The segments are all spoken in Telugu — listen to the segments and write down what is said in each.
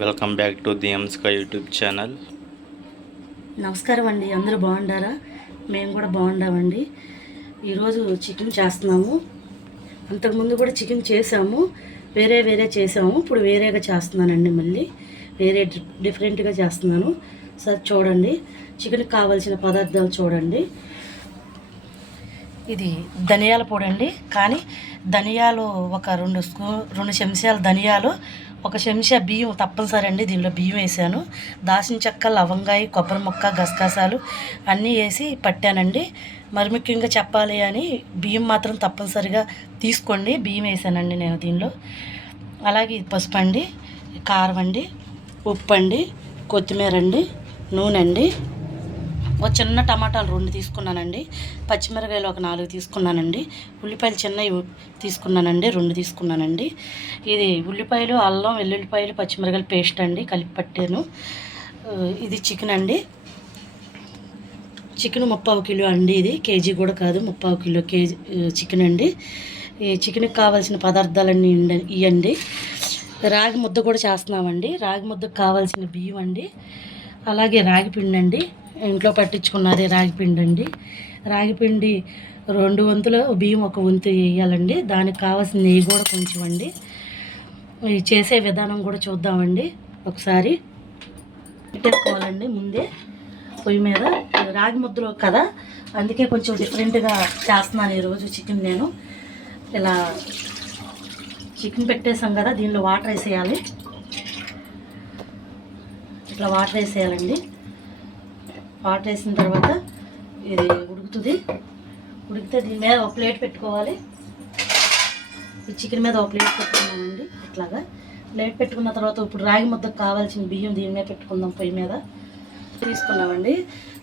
వెల్కమ్ బ్యాక్ టు ది ఎంస్కా యూట్యూబ్ ఛానల్. నమస్కారం అండి. అందరూ బాగుండారా? మేము కూడా బాగుండామండి. ఈరోజు చికెన్ చేస్తున్నాము. అంతకుముందు కూడా చికెన్ చేసాము, వేరే చేసాము. ఇప్పుడు వేరేగా చేస్తున్నానండి. మళ్ళీ వేరే డిఫరెంట్గా చేస్తున్నాను. సార్ చూడండి, చికెన్కి కావాల్సిన పదార్థాలు చూడండి. ఇది ధనియాల పొడి అండి. కానీ ధనియాలు ఒక రెండు చెంచాలు ధనియాలు, ఒక చెంచా బియ్యం తప్పనిసరి అండి. దీనిలో బియ్యం వేసాను. దాల్చిన చెక్క, లవంగాయ, కొబ్బరి ముక్క, గసగసాలు అన్నీ వేసి పట్టానండి. మరి ముఖ్యంగా చెప్పాలి అని బియ్యం మాత్రం తప్పనిసరిగా తీసుకోండి. బియ్యం వేసానండి నేను దీనిలో. అలాగే పసుపు అండి, కారం అండి, ఉప్పు అండి, కొత్తిమీర అండి, నూనె అండి, ఒక చిన్న టమాటాలు 2 తీసుకున్నానండి. పచ్చిమిరకాయలు ఒక 4 తీసుకున్నానండి. ఉల్లిపాయలు చిన్నవి తీసుకున్నానండి, 2 తీసుకున్నానండి. ఇది ఉల్లిపాయలు, అల్లం, వెల్లుల్లిపాయలు, పచ్చిమిరకాయలు పేస్ట్ అండి, కలిపి పట్టాను. ఇది చికెన్ అండి. చికెన్ 3/4 కిలో అండి. ఇది కేజీ కూడా కాదు, 3/4 కిలో చికెన్ అండి. ఈ చికెన్కి కావాల్సిన పదార్థాలన్నీ ఇవ్వండి. రాగి ముద్ద కూడా చేస్తున్నామండి. రాగి ముద్దకు కావాల్సిన బియ్యం అండి, అలాగే రాగి పిండి అండి. ఇంట్లో పట్టించుకున్నది రాగి పిండి అండి. రాగి పిండి 2 వంతులు, బియ్యం 1 వంతు వేయాలండి. దానికి కావాల్సిన నెయ్యి కూడా కొంచెం అండి. ఇది చేసే విధానం కూడా చూద్దామండి. ఒకసారి పెట్టేసుకోవాలండి ముందే పొయ్యి మీద. రాగి ముద్దలో కదా, అందుకే కొంచెం డిఫరెంట్గా చేస్తున్నాను ఈరోజు చికెన్. నేను ఇలా చికెన్ పెట్టేసాం కదా, దీనిలో వాటర్ వేసేయాలి. ఇట్లా వాటర్ వేసేయాలండి. వాటర్ వేసిన తర్వాత ఇది ఉడికితే దీని మీద ఒక ప్లేట్ పెట్టుకోవాలి. ఈ చికెన్ మీద ఒక ప్లేట్ పెట్టుకున్నామండి. ఇట్లాగా ప్లేట్ పెట్టుకున్న తర్వాత ఇప్పుడు రాగి ముద్దకు కావాల్సిన బియ్యం దీని మీద పెట్టుకుందాం. పొయ్యి మీద తీసుకున్నామండి.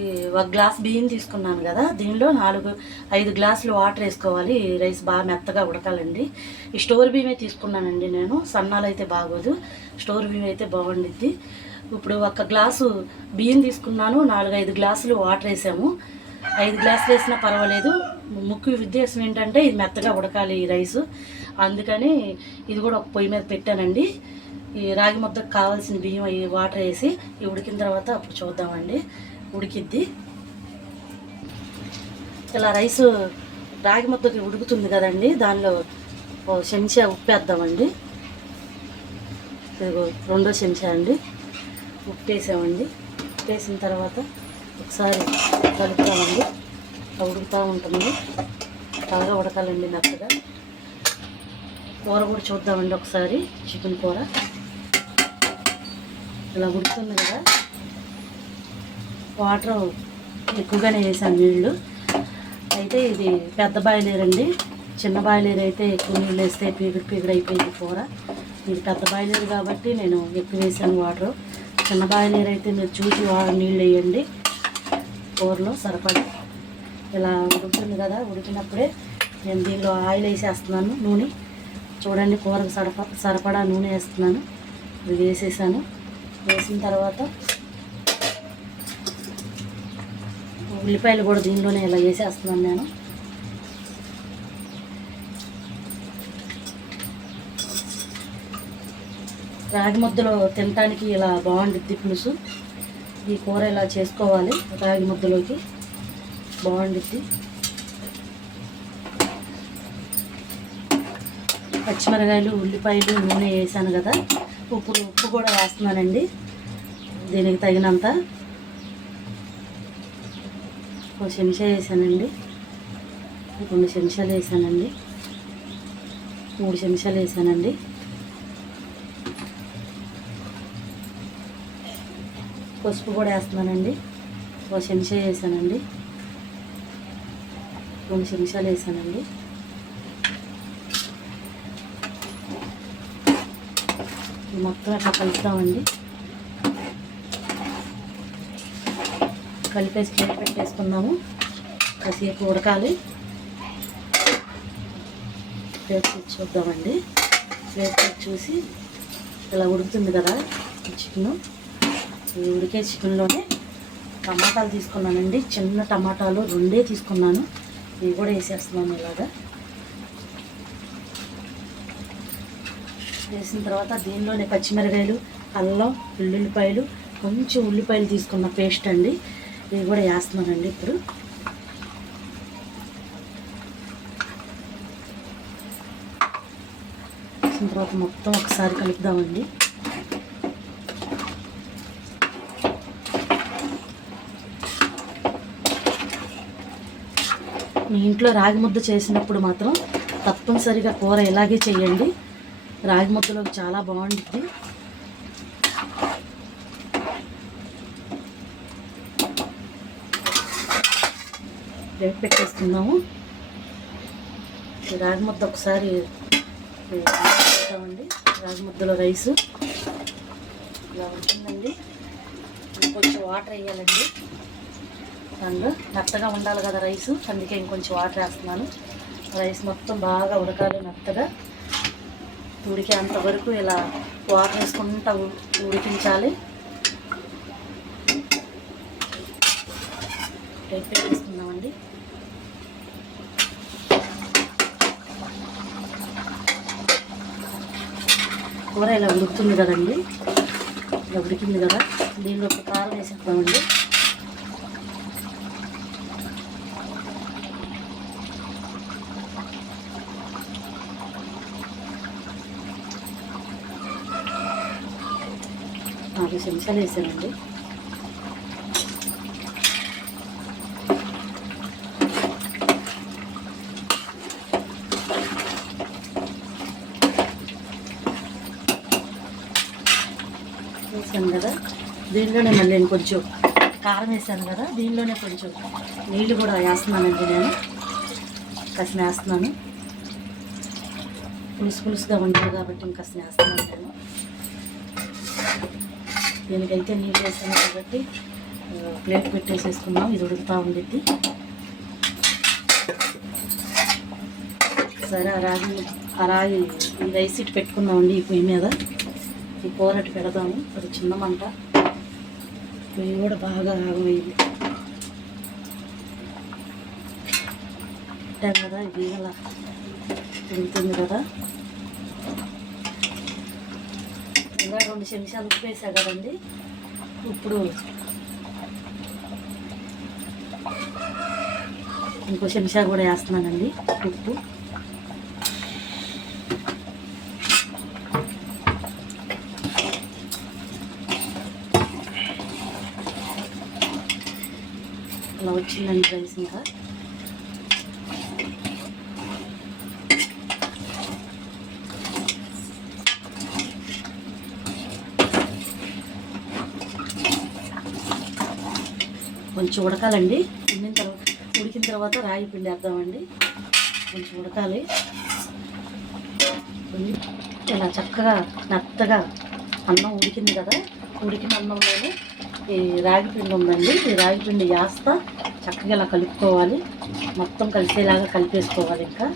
ఈ 1 గ్లాస్ బియ్యం తీసుకున్నాను కదా, దీనిలో 4-5 గ్లాసులు వాటర్ వేసుకోవాలి. ఈ రైస్ బాగా మెత్తగా ఉడకాలండి. ఈ స్టోర్ బియ్యమే తీసుకున్నానండి నేను. సన్నాలు అయితే బాగోదు, స్టోర్ బియ్యం అయితే బాగుండిద్ది. ఇప్పుడు 1 గ్లాసు బియ్యం తీసుకున్నాను, 4-5 గ్లాసులు వాటర్ వేసాము. 5 గ్లాసులు వేసినా పర్వాలేదు. ముఖ్య ఉద్దేశం ఏంటంటే ఇది మెత్తగా ఉడకాలి ఈ రైసు. అందుకని ఇది కూడా ఒక పొయ్యి మీద పెట్టానండి. ఈ రాగి ముద్దకు కావాల్సిన బియ్యం ఈ వాటర్ వేసి ఉడికిన తర్వాత అప్పుడు చూద్దామండి. ఉడికిద్ది. ఇలా రైసు రాగి ముద్దకి ఉడుకుతుంది కదండి, దానిలో ఒక చెంచా ఉప్పు వేద్దామండి. ఇదిగో 2వ చెంచా అండి ఉప్పు వేసామండి. ఉప్పు వేసిన తర్వాత ఒకసారి కలుపుతామండి. ఉడుకుతూ ఉంటుంది, బాగా ఉడకాలండి మెత్తగా. కూర కూడా చూద్దామండి ఒకసారి. చికెన్ కూర ఇలా ఉడుకుతుంది కదా. వాటర్ ఎక్కువగానే వేసాను, నీళ్ళు అయితే. ఇది పెద్ద బాయిలర్ అండి. చిన్న బాయిలర్ అయితే ఎక్కువ నీళ్ళు వేస్తే పీగుడు అయిపోయింది కూర. ఇది పెద్ద బాయిలర్ కాబట్టి నేను ఎక్కువ వేసాను వాటర్. చిన్న బాయిలర్ అయితే మీరు చూసి నీళ్ళు వేయండి కూరలో సరిపడా. ఇలా ఉడుకుతుంది కదా, ఉడికినప్పుడే నేను దీనిలో ఆయిల్ వేసేస్తున్నాను, నూనె. చూడండి, కూరకు సరిపడా నూనె వేస్తున్నాను. ఇది వేసేసాను. వేసిన తర్వాత ఉల్లిపాయలు కూడా దీనిలోనే ఇలా వేసేస్తున్నాను నేను. రాగి ముద్దలో తినటానికి ఇలా బాగుండిద్ది పులుసు. ఈ కూర ఇలా చేసుకోవాలి, రాగి ముద్దలోకి బాగుండిద్ది. పచ్చిమిరకాయలు, ఉల్లిపాయలు, నూనె వేసాను కదా. ఉప్పు కూడా వేస్తున్నానండి దీనికి తగినంత. 1 చెంచా వేసానండి, 2 చెంచాలు వేసానండి, 3 చెంచాలు వేసానండి. పసుపు కూడా వేస్తున్నానండి. 1 చెంచా వేసానండి, 2 చెంచాలు వేసానండి. మొత్తం అట్లా కలుపుతామండి. కలిపేసి ప్లేట్ పెట్టేసుకున్నాము. కాసేపు ఉడకాలి. ప్లేట్ చూద్దామండి. ప్లేట్ చూసి ఇలా ఉడుకుతుంది కదా చికెను. ఈ ఉడికే చికెన్లోనే టమాటాలు తీసుకున్నానండి. చిన్న టమాటాలు 2 తీసుకున్నాను. ఇవి కూడా వేసేస్తున్నాను ఇలాగా. వేసిన తర్వాత దీనిలోనే పచ్చిమిరకాయలు, అల్లం, వెల్లుల్లిపాయలు, కొంచెం ఉల్లిపాయలు తీసుకున్న పేస్ట్ అండి, ఇవి కూడా వేస్తున్నానండి. ఇప్పుడు వేసిన తర్వాత మొత్తం ఒకసారి కలుపుదామండి. మీ ఇంట్లో రాగి ముద్ద చేసినప్పుడు మాత్రం తప్పనిసరిగా కూర ఇలాగే చేయండి. రాగి ముద్దలోకి చాలా బాగుంటుంది. ప్లేట్ పెట్టేసుకుందాము. రాగి ముద్ద ఒకసారి పెడతామండి. రాగి ముద్దలో రైసు ఇలా ఉంటుందండి. కొంచెం వాటర్ వేయాలండి. అండ్ మెత్తగా ఉండాలి కదా రైసు, అందుకే ఇంకొంచెం వాటర్ వేస్తున్నాను. రైస్ మొత్తం బాగా ఉడకాలి, మెత్తగా ఉడికేంతవరకు ఇలా వాటర్ వేసుకుంటూ ఉడికించాలి. ప్లేట్ పెట్టేసుకుందామండి. కూర ఇలా ఉడుకుతుంది కదండి, ఇలా ఉడికింది కదా, దీనిలో ఒక కారం వేసేద్దామండి. నాలుగు చెంచాలు వేసానండి. వేసాను కదా, దీనిలోనే మళ్ళీ నేను కొంచెం కారం వేసాను కదా, దీనిలోనే కొంచెం నీళ్ళు కూడా వేస్తున్నానండి. నేను కసిన వేస్తున్నాను, పులుసుగా ఉంటుంది కాబట్టి ఇంకసిన వేస్తున్నాను నేను. దీనికైతే నీళ్ళు వేసాను కాబట్టి ప్లేట్ పెట్టేసేసుకున్నాం. ఇది ఉడుకుతూ ఉండిద్ది. సరే ఆ రాగి ఈ రైస్ ఇటు పెట్టుకున్నామండి. ఈ పొయ్యి మీద ఈ కూర అటు పెడదాము. అది చిన్న మంట, పొయ్యి కూడా బాగా ఆగమైంది. పెట్టాం కదా, ఇది అలా ఉడుకుతుంది కదా. ఇంకా 2 చెంచాలు ఉప్పు వేసా కదండి. ఇప్పుడు ఇంకో చెంచా కూడా వేస్తున్నానండి ఉప్పు. అలా వచ్చిందండి రైస్. ఇంకా కొంచెం ఉడకాలండి. ఉడికిన తర్వాత రాగి పిండి వేద్దామండి. కొంచెం ఉడకాలి. ఇలా చక్కగా మెత్తగా అన్నం ఉడికింది కదా, ఉడికిన అన్నంలోనే ఈ రాగి పిండి ఉందండి. ఈ రాగి పిండి వేస్తా చక్కగా ఇలా కలుపుకోవాలి. మొత్తం కలిసేలాగా కలిపేసుకోవాలి. ఇంకా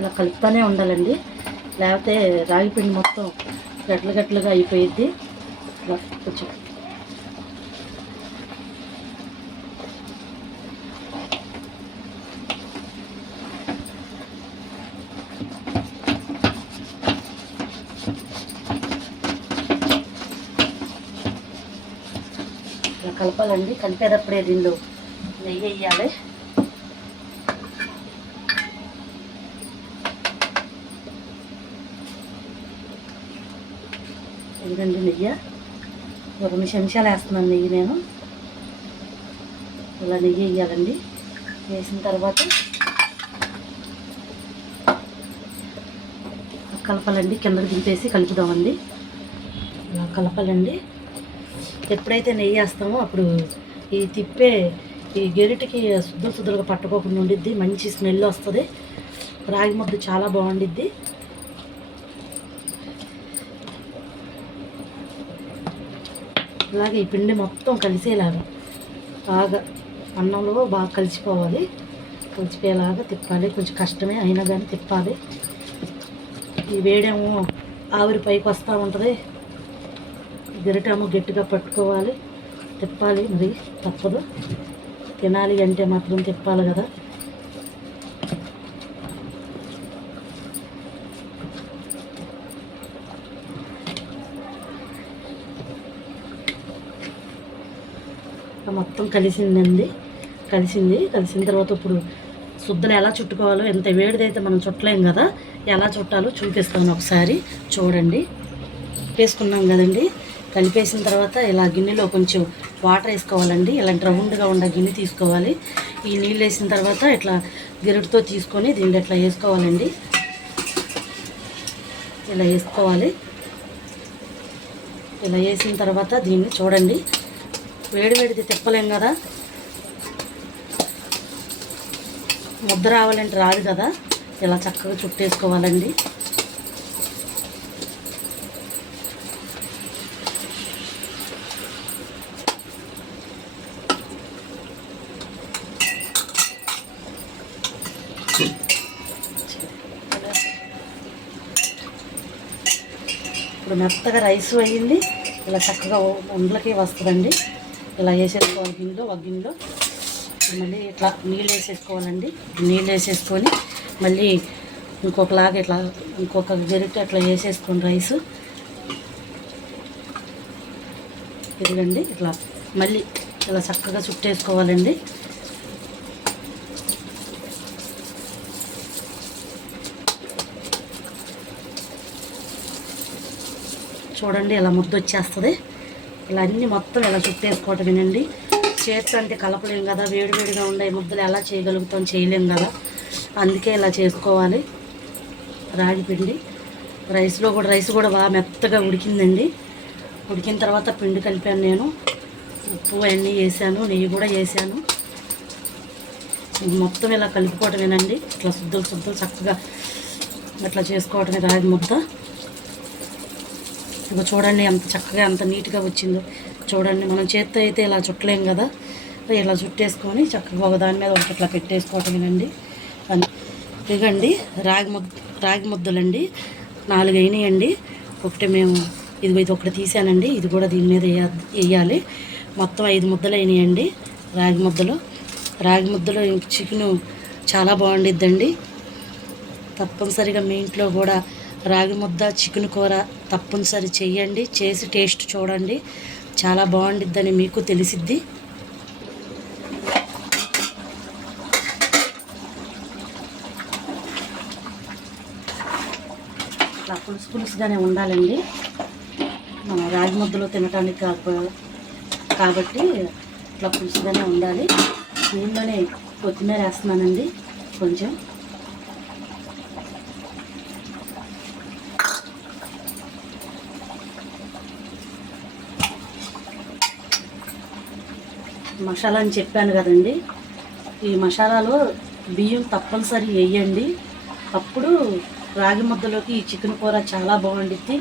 ఇలా కలుపుతూనే ఉండాలండి, లేకపోతే రాగి పిండి మొత్తం గట్లుగా అయిపోయిద్ది. ఇలా కొంచెం ఇలా కలపాలండి. కలిపేటప్పుడే దీనిలో నెయ్యి వేయాలి. ఇదిగండి నెయ్యి, 2 చెంచాలు వేస్తున్నాను నెయ్యి నేను. ఇలా నెయ్యి వేయాలండి. వేసిన తర్వాత కలపాలండి. కిందకి దింపేసి కలుపుదామండి. ఇలా కలపాలండి. ఎప్పుడైతే నెయ్యి వేస్తామో అప్పుడు ఈ తిప్పే ఈ గెరిటికి శుద్ధులుగా పట్టుకోకుండా ఉండిద్ది. మంచి స్మెల్ వస్తుంది. రాగి ముద్ద చాలా బాగుండిద్ది. అలాగే ఈ పిండి మొత్తం కలిసేలాగా బాగా అన్నంలో బాగా కలిసిపోవాలి. కలిసిపోయేలాగా తిప్పాలి. కొంచెం కష్టమే అయినా కానీ తిప్పాలి. ఈ వేడేమో ఆవిరి పైకి వస్తూ ఉంటుంది. గరిటేమో గట్టిగా పట్టుకోవాలి, తిప్పాలి, మరి తప్పదు, తినాలి అంటే మాత్రం తిప్పాలి కదా. మొత్తం కలిసిన తర్వాత ఇప్పుడు శుద్ధలు ఎలా చుట్టుకోవాలో, ఎంత వేడిదైతే మనం చుట్టలేం కదా, ఎలా చుట్టాలో చూపిస్తాను ఒకసారి చూడండి. వేసుకున్నాం కదండి, కలిపేసిన తర్వాత ఇలా గిన్నెలో కొంచెం వాటర్ వేసుకోవాలండి. ఇలాంటి రౌండ్గా ఉన్న గిన్నె తీసుకోవాలి. ఈ నీళ్ళు వేసిన తర్వాత ఇట్లా గరిటతో తీసుకొని దీంట్లో ఇట్లా వేసుకోవాలండి. ఇలా వేసుకోవాలి. ఇలా వేసిన తర్వాత దీన్ని చూడండి, వేడిది తిప్పలేం కదా, ముద్ద రావాలంటే రాదు కదా, ఇలా చక్కగా చుట్టేసుకోవాలండి. ఇప్పుడు మెత్తగా రైస్ అయ్యింది, ఇలా చక్కగా ఉండలకి వస్తుందండి. ఇలా వేసేసుకోవాలి గిన్నెలో, ఒక గిన్నెలో మళ్ళీ ఇట్లా నీళ్ళు వేసేసుకోవాలండి. నీళ్ళు వేసేసుకొని మళ్ళీ ఇంకొకలాగా ఇట్లా ఇంకొక గరిటె అట్లా వేసేసుకోండి రైసు. ఇదిగండి ఇట్లా మళ్ళీ ఇలా చక్కగా చుట్టేసుకోవాలండి. చూడండి ఇలా ముద్ద వచ్చేస్తుంది. ఇలా అన్నీ మొత్తం ఇలా చుట్టేసుకోవటమేనండి. చేతి అంటే కలపలేం కదా, వేడివేడిగా ఉండే ముద్దలు ఎలా చేయగలుగుతాం, చేయలేం కదా, అందుకే ఇలా చేసుకోవాలి. రాగి పిండి రైస్ కూడా బాగా మెత్తగా ఉడికిందండి. ఉడికిన తర్వాత పిండి కలిపాను నేను, ఉప్పు అన్నీ వేసాను, నెయ్యి కూడా వేసాను. మొత్తం ఇలా కలుపుకోవటమేనండి. ఇట్లా శుద్ధలు చక్కగా అట్లా చేసుకోవటమే రాగి ముద్ద. ఇక చూడండి ఎంత చక్కగా ఎంత నీట్గా వచ్చిందో చూడండి. మనం చేత్తో అయితే ఇలా చుట్టలేం కదా, ఇలా చుట్టేసుకొని చక్కగా ఒక దాని మీద ఒకటి ఇట్లా పెట్టేసుకోవటమేనండి. ఇదిగండి రాగి ముద్దలండి 4 అయినాయండి. ఒకటి మేము ఇది ఒకటి తీసానండి, ఇది కూడా దీని మీద వేయాలి. మొత్తం 5 ముద్దలు అయినాయండి రాగి ముద్దలో చికెను చాలా బాగుండిద్దండి. తప్పనిసరిగా మీ ఇంట్లో కూడా రాగి ముద్ద చికెన్ కూర తప్పనిసరి చెయ్యండి, చేసి టేస్ట్ చూడండి, చాలా బాగుండిద్దని మీకు తెలిసిద్ది. ఇట్లా పులుసుగానే ఉండాలండి మన రాగి ముద్దలో తినడానికి కాబట్టి ఇట్లా పులుసుగానే ఉండాలి. దీనిలోనే కొత్తిమీర వేస్తున్నానండి కొంచెం. మసాలా అని చెప్పాను కదండి, ఈ మసాలాలో బియ్యం తప్పనిసరి వేయండి, అప్పుడు రాగి ముద్దలోకి ఈ చికెన్ కూర చాలా బాగుండిద్ది.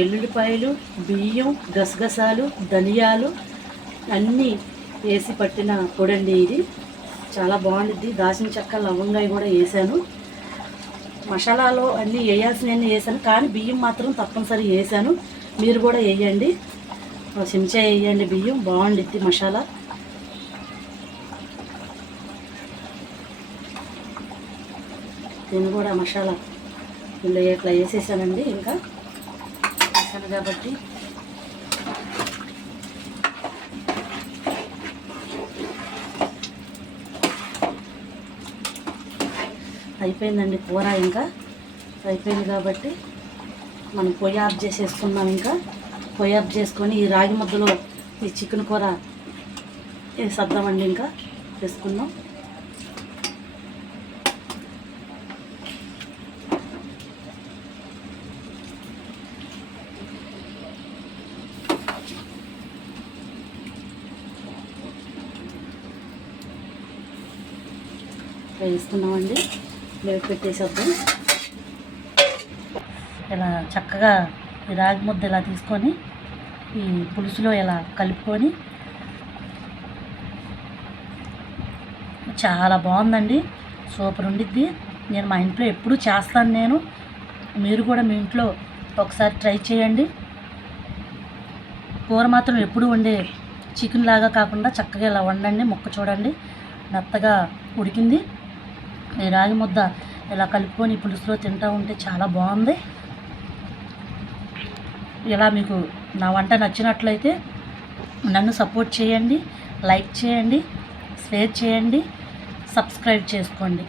ఎల్లుల్లిపాయలు, బియ్యం, గసగసాలు, ధనియాలు అన్నీ వేసి పట్టిన పొడండి, ఇది చాలా బాగుండిద్ది. దాచిన చెక్క, లవంగాయ కూడా వేసాను. మసాలాలో అన్నీ వేయాల్సినవన్నీ వేసాను, కానీ బియ్యం మాత్రం తప్పనిసరి వేసాను. మీరు కూడా వేయండి, చెంచా వేయండి బియ్యం, బాగుండిద్ది మసాలా. దీన్ని కూడా మసాలా ఇందులో ఇట్లా వేసేసానండి. ఇంకా వేసాను కాబట్టి అయిపోయిందండి కూర. ఇంకా అయిపోయింది కాబట్టి మనం పొయ్యి ఆఫ్ చేసేసుకున్నాం. ఇంకా పొయ్యి ఆఫ్ చేసుకొని ఈ రాగి ముద్దలో ఈ చికెన్ కూర వేసేద్దామండి. ఇంకా వేసుకున్నాం. వేసుకున్నామండి. ప్లేట్ పెట్టేసేద్దాం. ఇలా చక్కగా ఈ రాగి ముద్ద ఇలా తీసుకొని ఈ పులుసులో ఇలా కలుపుకొని చాలా బాగుందండి, సూపర్ ఉండిద్ది. నేను మా ఇంట్లో ఎప్పుడూ చేస్తాను. మీరు కూడా మీ ఇంట్లో ఒకసారి ట్రై చేయండి. కూర మాత్రం ఎప్పుడు వండే చికెన్ లాగా కాకుండా చక్కగా ఇలా వండండి. ముక్క చూడండి మెత్తగా ఉడికింది. ఈ రాగి ముద్ద ఇలా కలుపుకొని పులుసులో తింటూ ఉంటే చాలా బాగుంది. ఇలా మీకు నా వంట నచ్చినట్లయితే నన్ను సపోర్ట్ చేయండి, లైక్ చేయండి, షేర్ చేయండి, సబ్స్క్రైబ్ చేసుకోండి.